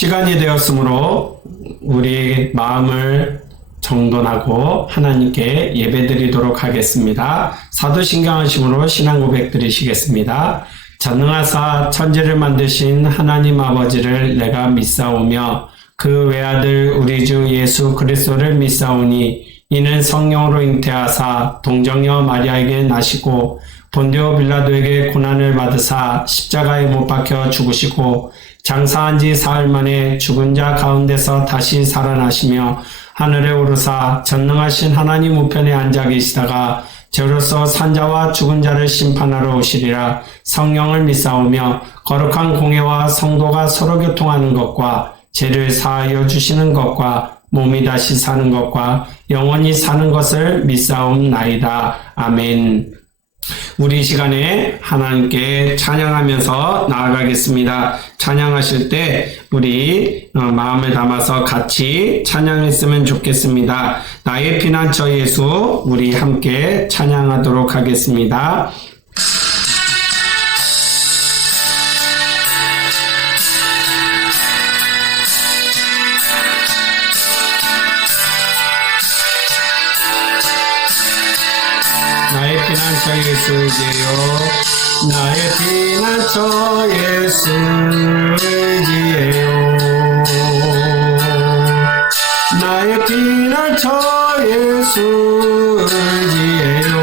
시간이 되었으므로 우리 마음을 정돈하고 하나님께 예배드리도록 하겠습니다. 사도신경하심으로 신앙 고백 드리시겠습니다. 전능하사 천지를 만드신 하나님 아버지를 내가 믿사오며 그 외아들 우리 주 예수 그리스도를 믿사오니 이는 성령으로 잉태하사 동정녀 마리아에게 나시고 본디오 빌라도에게 고난을 받으사 십자가에 못 박혀 죽으시고 장사한 지 사흘 만에 죽은 자 가운데서 다시 살아나시며 하늘에 오르사 전능하신 하나님 우편에 앉아 계시다가 저로서 산자와 죽은 자를 심판하러 오시리라. 성령을 믿사오며 거룩한 공회와 성도가 서로 교통하는 것과 죄를 사하여 주시는 것과 몸이 다시 사는 것과 영원히 사는 것을 믿사옵나이다. 아멘. 우리 시간에 하나님께 찬양하면서 나아가겠습니다. 찬양하실 때 우리 마음을 담아서 같이 찬양했으면 좋겠습니다. 나의 피난처 예수, 우리 함께 찬양하도록 하겠습니다. 나의 피난처 예수지요, 나의 피난처 예수 의지예요. 나의 피난처 예수 의지예요.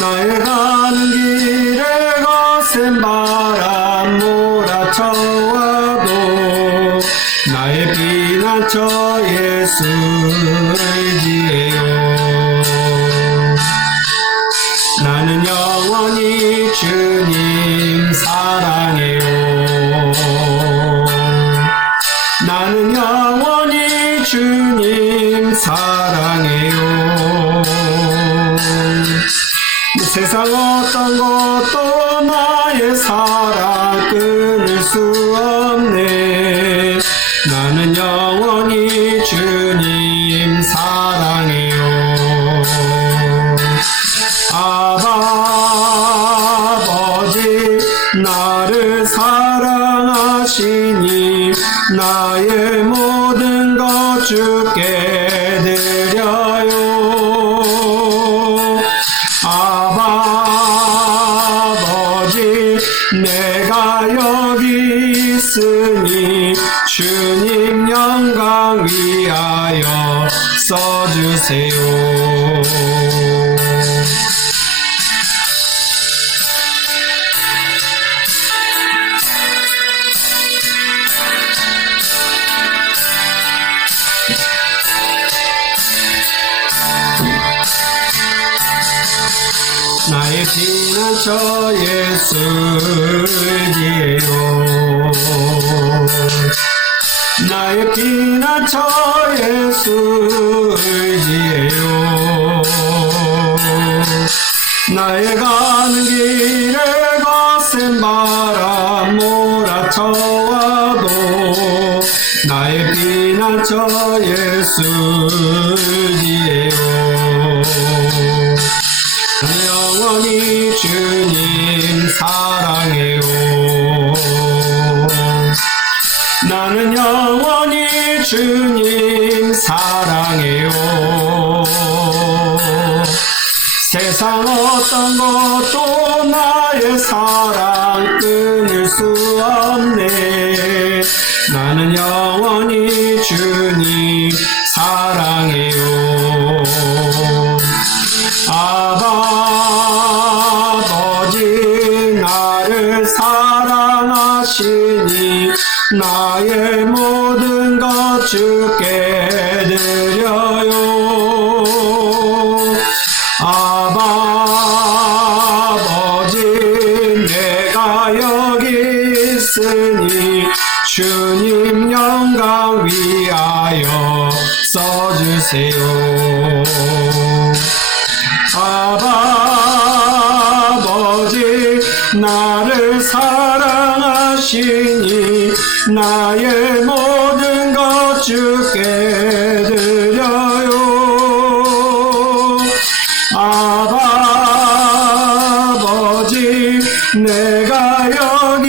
나의 가는 길에 거센 바람 몰아쳐와도 나의 피난처 예수 의지예요. 나는 영원히 주님 사랑해요. 나는 영원히 주님 사랑해요. 세상 어떤 것도 나의 사랑 끊을 수 없네. 나는 영원히 주님 사랑해요. 아버지 나를 사랑하시니 나의 모든 것 주께 드려요. 아버지 내가 여기 있으니 주님 영광 위하여 써주세요. 나의 피난처 예수 의지예요. 나의 피난처 예수 의지예요. 나의 가는 길에 거센 바람 몰아쳐와도 나의 피난처 예수 의지예요. 영원히 주님 사랑해요. 나는 영원히 주님 사랑해요. 세상 어떤 것도 나의 사랑 끊을 수 없네. 나는 영원히 주님 사랑해요. 아버지 나를 사랑하시니 나의 모든 것 주께 드려요. 아버지 내가 여기 있으니 주님 영광 위하여 써주세요. 아버지 나를 사랑하시니 나의 모든 것 주께 드려요. 아버지 내가 여기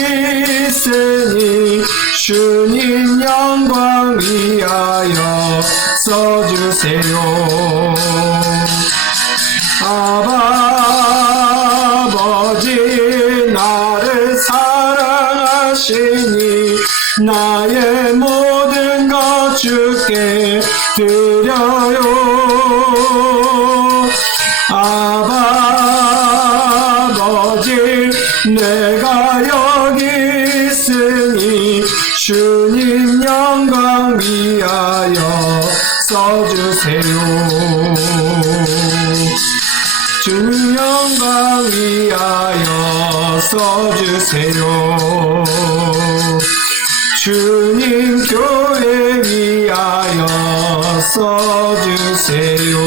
있으니 있으니 주님 영광 위하여 써주세요. 아버지 나를 사랑하시니 나의 모든 것 주께 드려요. 아버지 내가 여기 있으니 주님 영광 위하여 써주세요. 주님 영광 위하여 써주세요. 주님 교회 위하여 써주세요.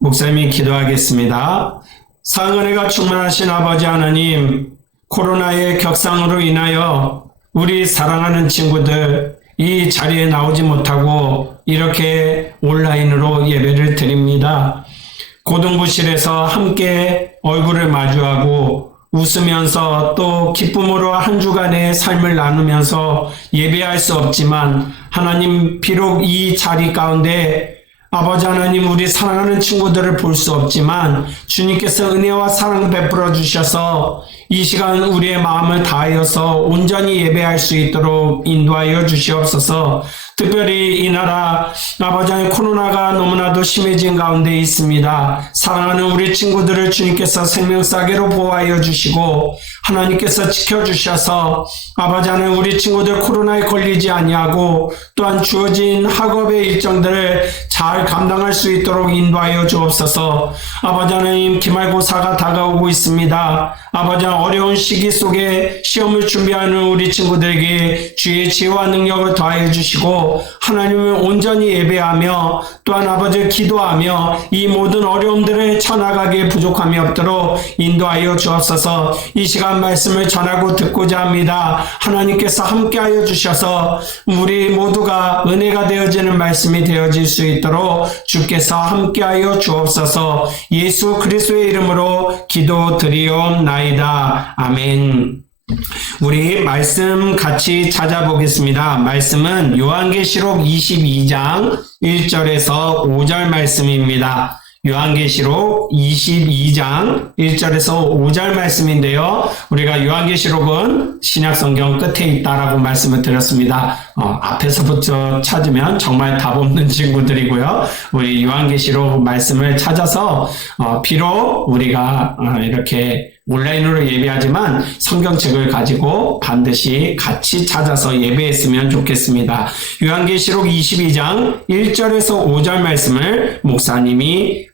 목사님이 기도하겠습니다. 사랑은혜가 충만하신 아버지 하나님, 코로나의 격상으로 인하여 우리 사랑하는 친구들 이 자리에 나오지 못하고 이렇게 온라인으로 예배를 드립니다. 고등부실에서 함께 얼굴을 마주하고 웃으면서 또 기쁨으로 한 주간의 삶을 나누면서 예배할 수 없지만 하나님 비록 이 자리 가운데 아버지 하나님 우리 사랑하는 친구들을 볼 수 없지만 주님께서 은혜와 사랑 베풀어 주셔서 이 시간 우리의 마음을 다하여서 온전히 예배할 수 있도록 인도하여 주시옵소서. 특별히 이 나라 아버지 하나님 코로나가 너무나도 심해진 가운데 있습니다. 사랑하는 우리 친구들을 주님께서 생명싸개로 보호하여 주시고 하나님께서 지켜주셔서 아버지 하나님 우리 친구들 코로나에 걸리지 아니하고 또한 주어진 학업의 일정들을 잘 감당할 수 있도록 인도하여 주옵소서. 아버지 하나님 기말고사가 다가오고 있습니다. 아버지 하나님 어려운 시기 속에 시험을 준비하는 우리 친구들에게 주의 지혜와 능력을 더하여 주시고 하나님을 온전히 예배하며 또한 아버지를 기도하며 이 모든 어려움들을 쳐나가기에 부족함이 없도록 인도하여 주옵소서. 이 시간 말씀을 전하고 듣고자 합니다. 하나님께서 함께하여 주셔서 우리 모두가 은혜가 되어지는 말씀이 되어질 수 있도록 주께서 함께하여 주옵소서. 예수 그리스도의 이름으로 기도드리옵나이다. 아멘. 우리 말씀 같이 찾아보겠습니다. 말씀은 요한계시록 22장 1절에서 5절 말씀입니다. 요한계시록 22장 1절에서 5절 말씀인데요. 우리가 요한계시록은 신약성경 끝에 있다라고 말씀을 드렸습니다. 앞에서부터 찾으면 정말 답 없는 친구들이고요. 우리 요한계시록 말씀을 찾아서 비록 우리가 이렇게 온라인으로 예배하지만 성경책을 가지고 반드시 같이 찾아서 예배했으면 좋겠습니다. 요한계시록 22장 1절에서 5절 말씀을 목사님이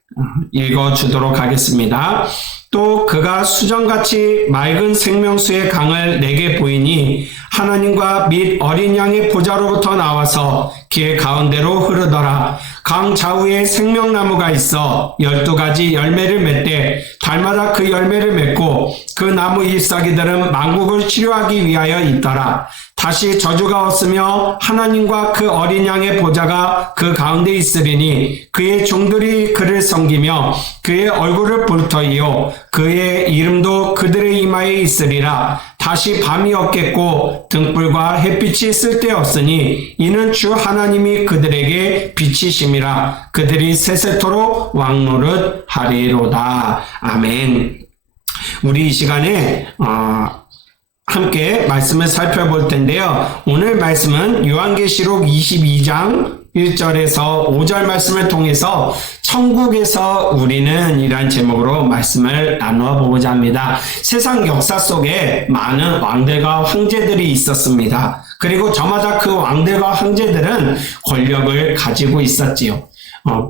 읽어주도록 하겠습니다. 또 그가 수정같이 맑은 생명수의 강을 내게 보이니 하나님과 및 어린 양의 보좌로부터 나와서 길 가운데로 흐르더라. 강 좌우에 생명나무가 있어 12가지 열매를 맺되 달마다 그 열매를 맺고 그 나무 잎사귀들은 만국을 치료하기 위하여 있더라. 다시 저주가 없으며 하나님과 그 어린 양의 보좌가 그 가운데 있으리니 그의 종들이 그를 섬기며 그의 얼굴을 볼 터이요 그의 이름도 그들의 이마에 있으리라. 다시 밤이 없겠고 등불과 햇빛이 쓸데없으니 이는 주 하나님이 그들에게 빛이심이라. 그들이 세세토록 왕노릇 하리로다. 아멘. 우리 이 시간에 함께 말씀을 살펴볼 텐데요. 오늘 말씀은 요한계시록 22장 1절에서 5절 말씀을 통해서 천국에서 우리는 이란 제목으로 말씀을 나누어 보고자 합니다. 세상 역사 속에 많은 왕들과 황제들이 있었습니다. 그리고 저마다 그 왕들과 황제들은 권력을 가지고 있었지요.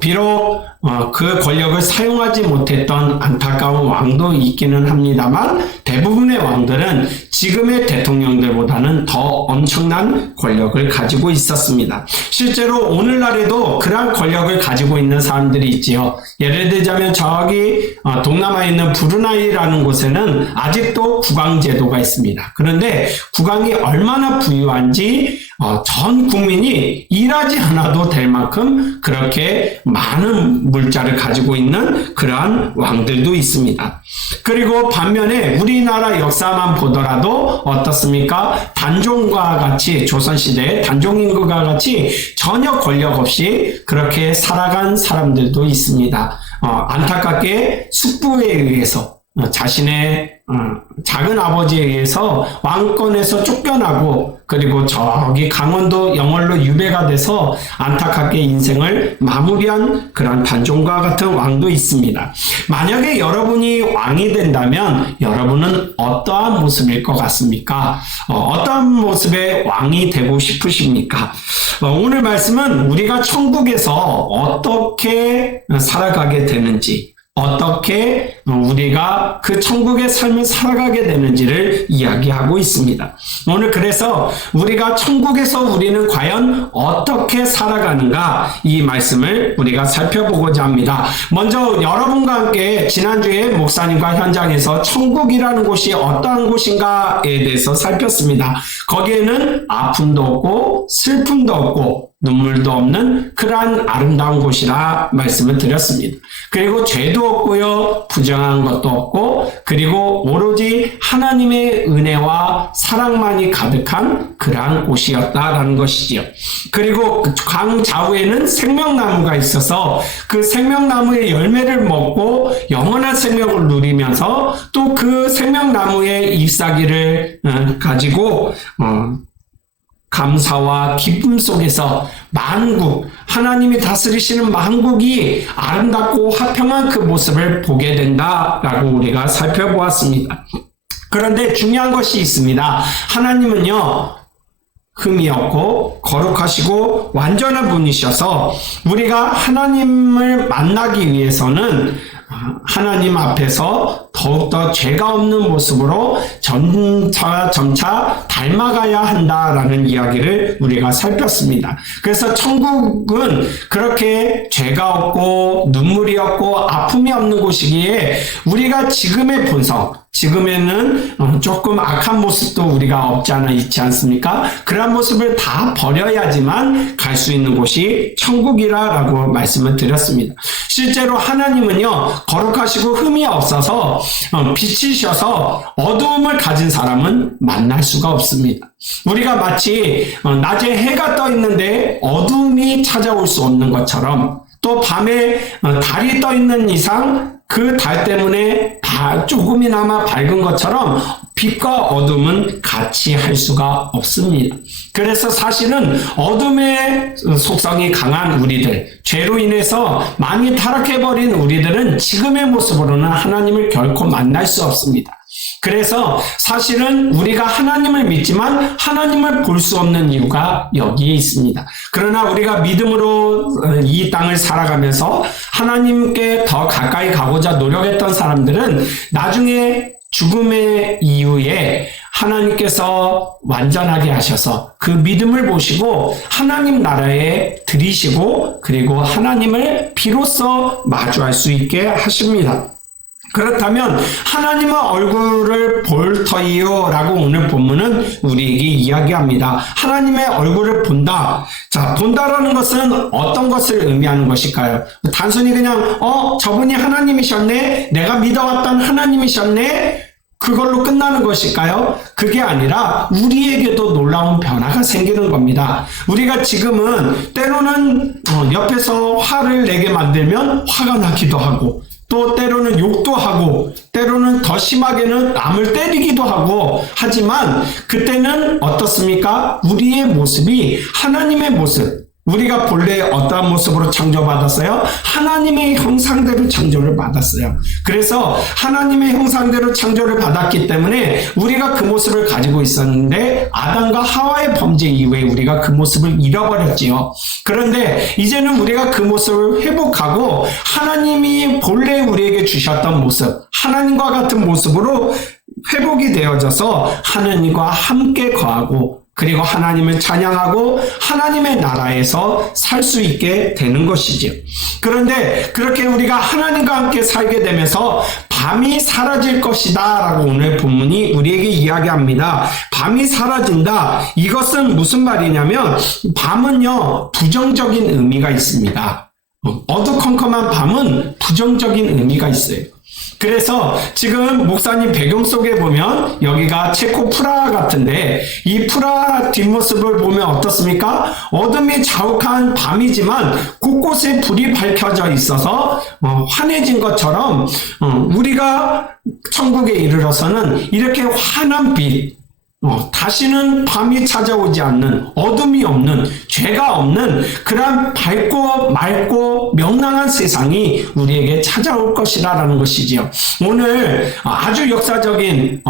비록 그 권력을 사용하지 못했던 안타까운 왕도 있기는 합니다만 대부분의 왕들은 지금의 대통령들보다는 더 엄청난 권력을 가지고 있었습니다. 실제로 오늘날에도 그러한 권력을 가지고 있는 사람들이 있지요. 예를 들자면 저기 동남아에 있는 브루나이라는 곳에는 아직도 국왕제도가 있습니다. 그런데 국왕이 얼마나 부유한지 전 국민이 일하지 않아도 될 만큼 그렇게 많은 물자를 가지고 있는 그러한 왕들도 있습니다. 그리고 반면에 우리나라 역사만 보더라도 어떻습니까? 단종과 같이 조선시대의 단종임금과 같이 전혀 권력 없이 그렇게 살아간 사람들도 있습니다. 안타깝게 숙부에 의해서 자신의 작은 아버지에 의해서 왕권에서 쫓겨나고 그리고 저기 강원도 영월로 유배가 돼서 안타깝게 인생을 마무리한 그런 단종과 같은 왕도 있습니다. 만약에 여러분이 왕이 된다면 여러분은 어떠한 모습일 것 같습니까? 어떠한 모습의 왕이 되고 싶으십니까? 오늘 말씀은 우리가 천국에서 어떻게 살아가게 되는지, 어떻게 우리가 그 천국의 삶을 살아가게 되는지를 이야기하고 있습니다. 오늘 그래서 우리가 천국에서 우리는 과연 어떻게 살아가는가 이 말씀을 우리가 살펴보고자 합니다. 먼저 여러분과 함께 지난주에 목사님과 현장에서 천국이라는 곳이 어떠한 곳인가에 대해서 살폈습니다. 거기에는 아픔도 없고 슬픔도 없고 눈물도 없는 그러한 아름다운 곳이라 말씀을 드렸습니다. 그리고 죄도 없고요, 부정한 것도 없고, 그리고 오로지 하나님의 은혜와 사랑만이 가득한 그러한 곳이었다라는 것이지요. 그리고 강 좌우에는 생명나무가 있어서 그 생명나무의 열매를 먹고 영원한 생명을 누리면서 또 그 생명나무의 잎사귀를 가지고 감사와 기쁨 속에서 만국, 하나님이 다스리시는 만국이 아름답고 화평한 그 모습을 보게 된다라고 우리가 살펴보았습니다. 그런데 중요한 것이 있습니다. 하나님은요, 흠이 없고 거룩하시고 완전한 분이셔서 우리가 하나님을 만나기 위해서는 하나님 앞에서 더욱더 죄가 없는 모습으로 점차 닮아가야 한다라는 이야기를 우리가 살폈습니다. 그래서 천국은 그렇게 죄가 없고 눈물이 없고 아픔이 없는 곳이기에 우리가 지금의 본성, 지금에는 조금 악한 모습도 우리가 없지 않아 있지 않습니까? 그런 모습을 다 버려야지만 갈 수 있는 곳이 천국이라고 말씀을 드렸습니다. 실제로 하나님은요, 거룩하시고 흠이 없어서 빛이셔서 어두움을 가진 사람은 만날 수가 없습니다. 우리가 마치 낮에 해가 떠 있는데 어두움이 찾아올 수 없는 것처럼 또 밤에 달이 떠 있는 이상 그 달 때문에 조금이나마 밝은 것처럼 빛과 어둠은 같이 할 수가 없습니다. 그래서 사실은 어둠의 속성이 강한 우리들, 죄로 인해서 많이 타락해버린 우리들은 지금의 모습으로는 하나님을 결코 만날 수 없습니다. 그래서 사실은 우리가 하나님을 믿지만 하나님을 볼 수 없는 이유가 여기에 있습니다. 그러나 우리가 믿음으로 이 땅을 살아가면서 하나님께 더 가까이 가고자 노력했던 사람들은 나중에 죽음의 이후에 하나님께서 완전하게 하셔서 그 믿음을 보시고 하나님 나라에 들이시고 그리고 하나님을 비로소 마주할 수 있게 하십니다. 그렇다면 하나님의 얼굴을 볼 터이요 라고 오늘 본문은 우리에게 이야기합니다. 하나님의 얼굴을 본다. 자, 본다라는 것은 어떤 것을 의미하는 것일까요? 단순히 그냥 저분이 하나님이셨네, 내가 믿어왔던 하나님이셨네, 그걸로 끝나는 것일까요? 그게 아니라 우리에게도 놀라운 변화가 생기는 겁니다. 우리가 지금은 때로는 옆에서 화를 내게 만들면 화가 나기도 하고, 또 때로는 욕도 하고 때로는 더 심하게는 남을 때리기도 하고 하지만 그때는 어떻습니까? 우리의 모습이 하나님의 모습, 우리가 본래 어떠한 모습으로 창조받았어요? 하나님의 형상대로 창조를 받았어요. 그래서 하나님의 형상대로 창조를 받았기 때문에 우리가 그 모습을 가지고 있었는데 아담과 하와의 범죄 이후에 우리가 그 모습을 잃어버렸지요. 그런데 이제는 우리가 그 모습을 회복하고 하나님이 본래 우리에게 주셨던 모습, 하나님과 같은 모습으로 회복이 되어져서 하나님과 함께 거하고 그리고 하나님을 찬양하고 하나님의 나라에서 살 수 있게 되는 것이지요. 그런데 그렇게 우리가 하나님과 함께 살게 되면서 밤이 사라질 것이다 라고 오늘 본문이 우리에게 이야기합니다. 밤이 사라진다. 이것은 무슨 말이냐면 밤은요 부정적인 의미가 있습니다. 어두컴컴한 밤은 부정적인 의미가 있어요. 그래서 지금 목사님 배경 속에 보면 여기가 체코 프라하 같은데 이 프라하 뒷모습을 보면 어떻습니까? 어둠이 자욱한 밤이지만 곳곳에 불이 밝혀져 있어서 환해진 것처럼 우리가 천국에 이르러서는 이렇게 환한 빛, 다시는 밤이 찾아오지 않는 어둠이 없는 죄가 없는 그런 밝고 맑고 명랑한 세상이 우리에게 찾아올 것이라는 것이지요. 오늘 아주 역사적인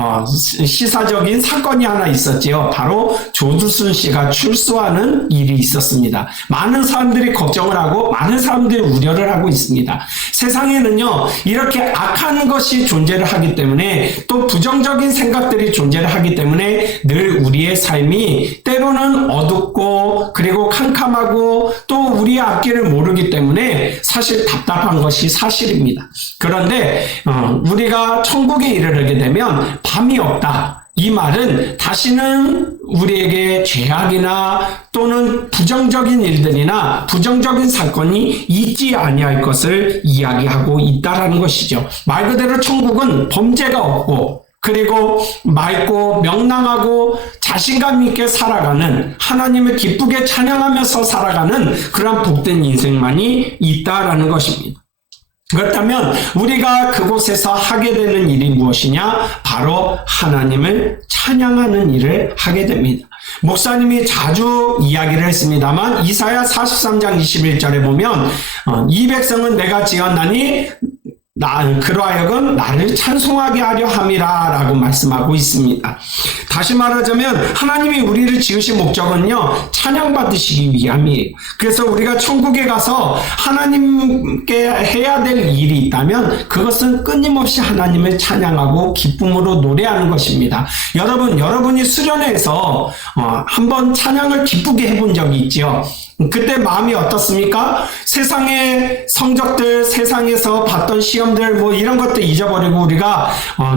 시사적인 사건이 하나 있었지요. 바로 조두순 씨가 출소하는 일이 있었습니다. 많은 사람들이 걱정을 하고 많은 사람들이 우려를 하고 있습니다. 세상에는요 이렇게 악한 것이 존재를 하기 때문에 또 부정적인 생각들이 존재를 하기 때문에 늘 우리의 삶이 때로는 어둡고 그리고 캄캄하고 또 우리의 앞길을 모르기 때문에 사실 답답한 것이 사실입니다. 그런데 우리가 천국에 이르게 되면 밤이 없다. 이 말은 다시는 우리에게 죄악이나 또는 부정적인 일들이나 부정적인 사건이 있지 아니할 것을 이야기하고 있다라는 것이죠. 말 그대로 천국은 범죄가 없고 그리고 맑고 명랑하고 자신감 있게 살아가는 하나님을 기쁘게 찬양하면서 살아가는 그런 복된 인생만이 있다라는 것입니다. 그렇다면 우리가 그곳에서 하게 되는 일이 무엇이냐? 바로 하나님을 찬양하는 일을 하게 됩니다. 목사님이 자주 이야기를 했습니다만 이사야 43장 21절에 보면 이 백성은 내가 지었나니 그러하여금 나를 찬송하게 하려 함이라 라고 말씀하고 있습니다. 다시 말하자면 하나님이 우리를 지으신 목적은요 찬양받으시기 위함이에요. 그래서 우리가 천국에 가서 하나님께 해야 될 일이 있다면 그것은 끊임없이 하나님을 찬양하고 기쁨으로 노래하는 것입니다. 여러분이 수련회에서 한번 찬양을 기쁘게 해본 적이 있죠. 그때 마음이 어떻습니까? 세상의 성적들, 세상에서 봤던 시험들 이런 것도 잊어버리고 우리가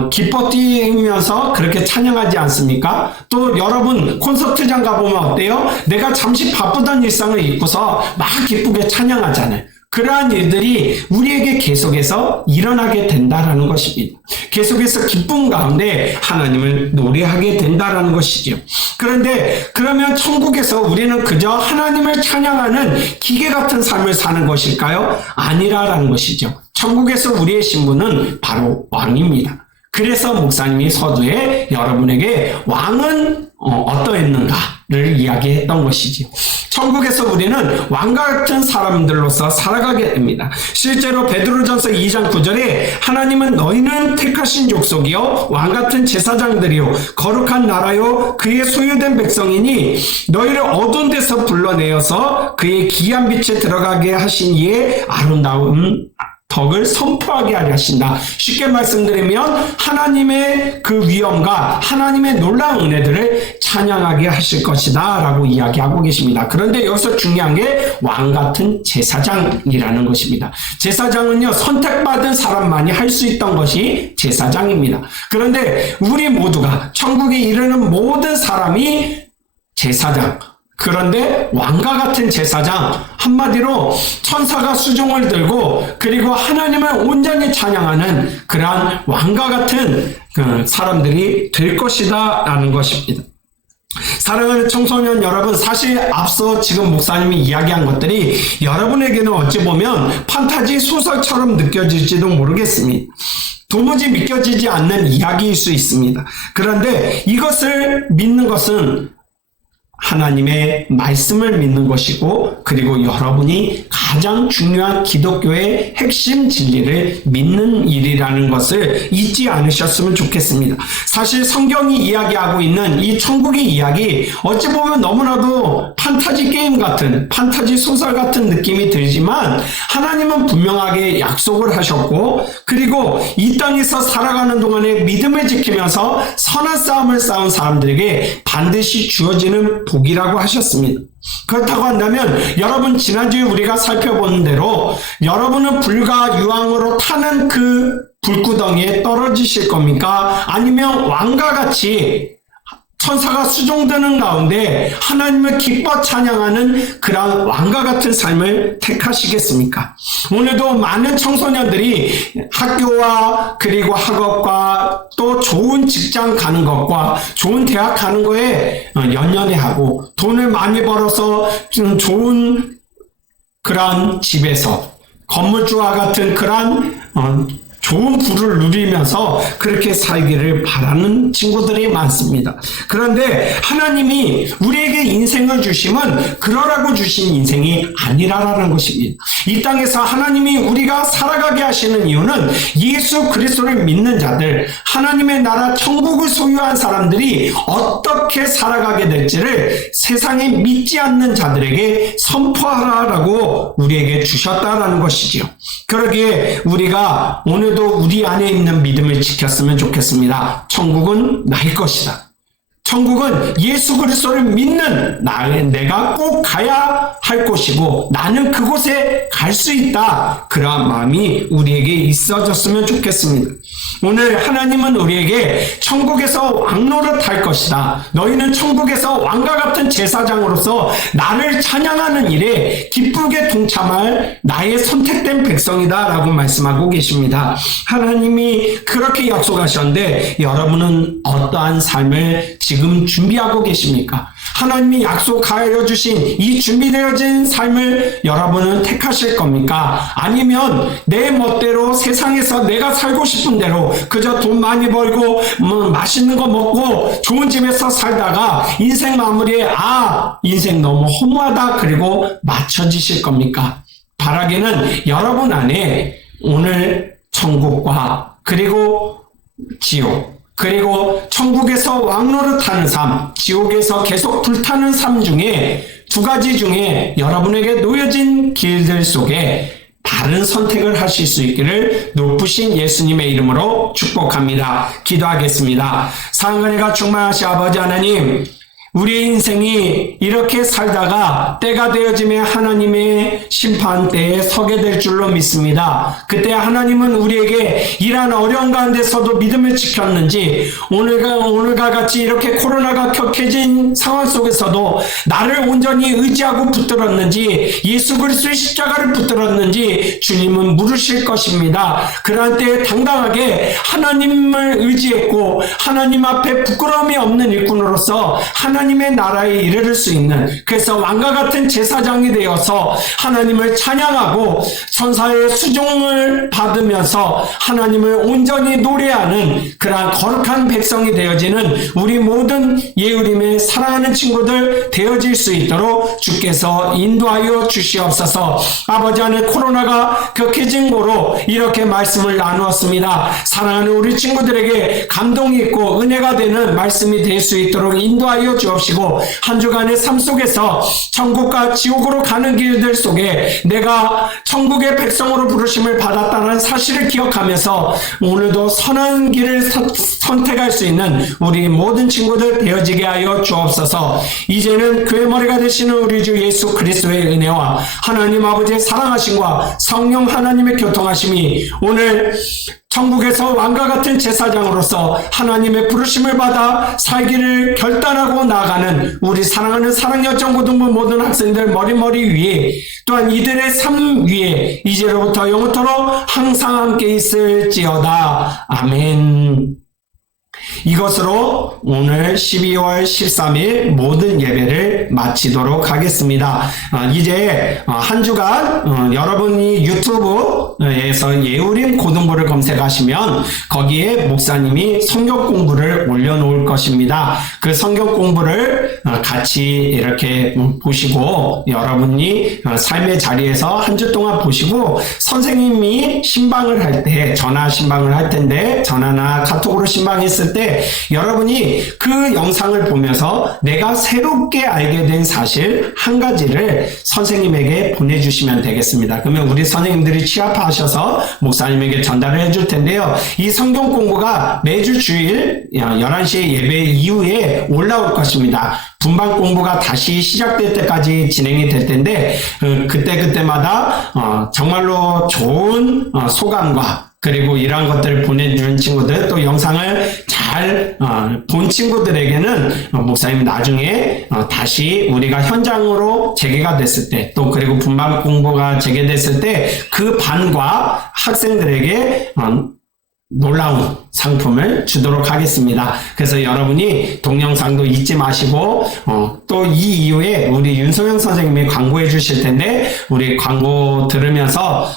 기뻐 뛰면서 그렇게 찬양하지 않습니까? 또 여러분 콘서트장 가보면 어때요? 내가 잠시 바쁘던 일상을 잊고서 막 기쁘게 찬양하잖아요. 그러한 일들이 우리에게 계속해서 일어나게 된다라는 것입니다. 계속해서 기쁨 가운데 하나님을 노래하게 된다라는 것이죠. 그런데 그러면 천국에서 우리는 그저 하나님을 찬양하는 기계 같은 삶을 사는 것일까요? 아니라라는 것이죠. 천국에서 우리의 신분은 바로 왕입니다. 그래서 목사님이 서두에 여러분에게 왕은 어떠했는가를 이야기했던 것이지요. 천국에서 우리는 왕과 같은 사람들로서 살아가게 됩니다. 실제로 베드로전서 2장 9절에 하나님은 너희는 택하신 족속이요 왕같은 제사장들이요 거룩한 나라요 그의 소유된 백성이니 너희를 어두운 데서 불러내어서 그의 기이한 빛에 들어가게 하신 이의 아름다운 덕을 선포하게 하려 하신다. 쉽게 말씀드리면 하나님의 그 위엄과 하나님의 놀라운 은혜들을 찬양하게 하실 것이다 라고 이야기하고 계십니다. 그런데 여기서 중요한 게 왕같은 제사장이라는 것입니다. 제사장은요 선택받은 사람만이 할 수 있던 것이 제사장입니다. 그런데 우리 모두가 천국에 이르는 모든 사람이 제사장, 그런데 왕과 같은 제사장, 한마디로 천사가 수종을 들고 그리고 하나님을 온전히 찬양하는 그러한 왕과 같은 사람들이 될 것이다 라는 것입니다. 사랑하는 청소년 여러분, 사실 앞서 지금 목사님이 이야기한 것들이 여러분에게는 어찌 보면 판타지 소설처럼 느껴질지도 모르겠습니다. 도무지 믿겨지지 않는 이야기일 수 있습니다. 그런데 이것을 믿는 것은 하나님의 말씀을 믿는 것이고, 그리고 여러분이 가장 중요한 기독교의 핵심 진리를 믿는 일이라는 것을 잊지 않으셨으면 좋겠습니다. 사실 성경이 이야기하고 있는 이 천국의 이야기, 어찌 보면 너무나도 판타지 게임 같은, 판타지 소설 같은 느낌이 들지만, 하나님은 분명하게 약속을 하셨고, 그리고 이 땅에서 살아가는 동안에 믿음을 지키면서 선한 싸움을 싸운 사람들에게 반드시 주어지는 복이라고 하셨습니다. 그렇다고 한다면 여러분, 지난주에 우리가 살펴본 대로 여러분은 불과 유황으로 타는 그 불구덩이에 떨어지실 겁니까? 아니면 왕과 같이 천사가 수종드는 가운데 하나님을 기뻐 찬양하는 그런 왕과 같은 삶을 택하시겠습니까? 오늘도 많은 청소년들이 학교와 그리고 학업과 또 좋은 직장 가는 것과 좋은 대학 가는 거에 연연해하고, 돈을 많이 벌어서 좀 좋은 그런 집에서 건물주와 같은 그런 좋은 부를 누리면서 그렇게 살기를 바라는 친구들이 많습니다. 그런데 하나님이 우리에게 인생을 주심은 그러라고 주신 인생이 아니라라는 것입니다. 이 땅에서 하나님이 우리가 살아가게 하시는 이유는 예수 그리스도를 믿는 자들, 하나님의 나라 천국을 소유한 사람들이 어떻게 살아가게 될지를 세상에 믿지 않는 자들에게 선포하라고 우리에게 주셨다라는 것이지요. 그러기에 우리가 오늘도 우리 안에 있는 믿음을 지켰으면 좋겠습니다. 천국은 나의 것이다. 천국은 예수 그리스도를 믿는 내가 꼭 가야 할 곳이고, 나는 그곳에 갈 수 있다. 그러한 마음이 우리에게 있어졌으면 좋겠습니다. 오늘 하나님은 우리에게 천국에서 왕노릇 할 것이다. 너희는 천국에서 왕과 같은 제사장으로서 나를 찬양하는 일에 기쁘게 동참할 나의 선택된 백성이다 라고 말씀하고 계십니다. 하나님이 그렇게 약속하셨는데 여러분은 어떠한 삶을 지금 준비하고 계십니까? 하나님이 약속하여 주신 이 준비되어진 삶을 여러분은 택하실 겁니까? 아니면 내 멋대로 세상에서 내가 살고 싶은 대로 그저 돈 많이 벌고 맛있는 거 먹고 좋은 집에서 살다가 인생 마무리에 인생 너무 허무하다 그리고 맞춰지실 겁니까? 바라기는 여러분 안에 오늘 천국과 그리고 지옥, 그리고 천국에서 왕노릇하는 삶, 지옥에서 계속 불타는 삶 중에 두 가지 중에 여러분에게 놓여진 길들 속에 바른 선택을 하실 수 있기를 높으신 예수님의 이름으로 축복합니다. 기도하겠습니다. 사랑과 충만하신 아버지 하나님, 우리의 인생이 이렇게 살다가 때가 되어지면 하나님의 심판대에 서게 될 줄로 믿습니다. 그때 하나님은 우리에게 이러한 어려운 가운데서도 믿음을 지켰는지, 오늘과 같이 이렇게 코로나가 격해진 상황 속에서도 나를 온전히 의지하고 붙들었는지, 예수 그리스도의 십자가를 붙들었는지 주님은 물으실 것입니다. 그러한 때에 당당하게 하나님을 의지했고 하나님 앞에 부끄러움이 없는 일꾼으로서 하나님의 나라에 이르를 수 있는, 그래서 왕과 같은 제사장이 되어서 하나님을 찬양하고 천사의 수종을 받으면서 하나님을 온전히 노래하는 그러한 거룩한 백성이 되어지는 우리 모든 예우림의 사랑하는 친구들 되어질 수 있도록 주께서 인도하여 주시옵소서. 아버지 안에 코로나가 격해진 고로 이렇게 말씀을 나누었습니다. 사랑하는 우리 친구들에게 감동이 있고 은혜가 되는 말씀이 될 수 있도록 인도하여 주옵시고, 한 주간의 삶 속에서 천국과 지옥으로 가는 길들 속에 내가 천국의 백성으로 부르심을 받았다는 사실을 기억하면서 오늘도 선한 길을 선택할 수 있는 우리 모든 친구들 되어지게 하여 주옵소서. 이제는 교회 머리가 되시는 우리 주 예수 그리스도의 은혜와 하나님 아버지의 사랑하심과 성령 하나님의 교통하심이 오늘 천국에서 왕과 같은 제사장으로서 하나님의 부르심을 받아 살기를 결단하고 나아가는 우리 사랑하는 사랑여정고등부 모든 학생들 머리 위에, 또한 이들의 삶 위에 이제로부터 영원토록 항상 함께 있을지어다. 아멘. 이것으로 오늘 12월 13일 모든 예배를 마치도록 하겠습니다. 이제 한 주간 여러분이 유튜브에서 예우림 고등부를 검색하시면 거기에 목사님이 성경 공부를 올려놓을 것입니다. 그 성경 공부를 같이 이렇게 보시고 여러분이 삶의 자리에서 한 주 동안 보시고 선생님이 신방을 할 때 전화 신방을 할 텐데 전화나 카톡으로 신방했을 때 여러분이 그 영상을 보면서 내가 새롭게 알게 된 사실 한 가지를 선생님에게 보내주시면 되겠습니다. 그러면 우리 선생님들이 취합하셔서 목사님에게 전달을 해줄 텐데요. 이 성경 공부가 매주 주일 11시에 예배 이후에 올라올 것입니다. 분반 공부가 다시 시작될 때까지 진행이 될 텐데 그때마다 정말로 좋은 소감과 그리고 이러한 것들을 보내주는 친구들 또 영상을 잘 본 친구들에게는 목사님 나중에 다시 우리가 현장으로 재개가 됐을 때 또 그리고 분반 공부가 재개됐을 때 그 반과 학생들에게 놀라운 상품을 주도록 하겠습니다. 그래서 여러분이 동영상도 잊지 마시고 또 이 이후에 우리 윤소영 선생님이 광고해 주실 텐데 우리 광고 들으면서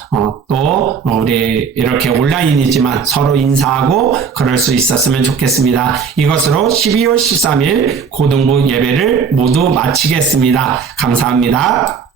또 우리 이렇게 온라인이지만 서로 인사하고 그럴 수 있었으면 좋겠습니다. 이것으로 12월 13일 고등부 예배를 모두 마치겠습니다. 감사합니다.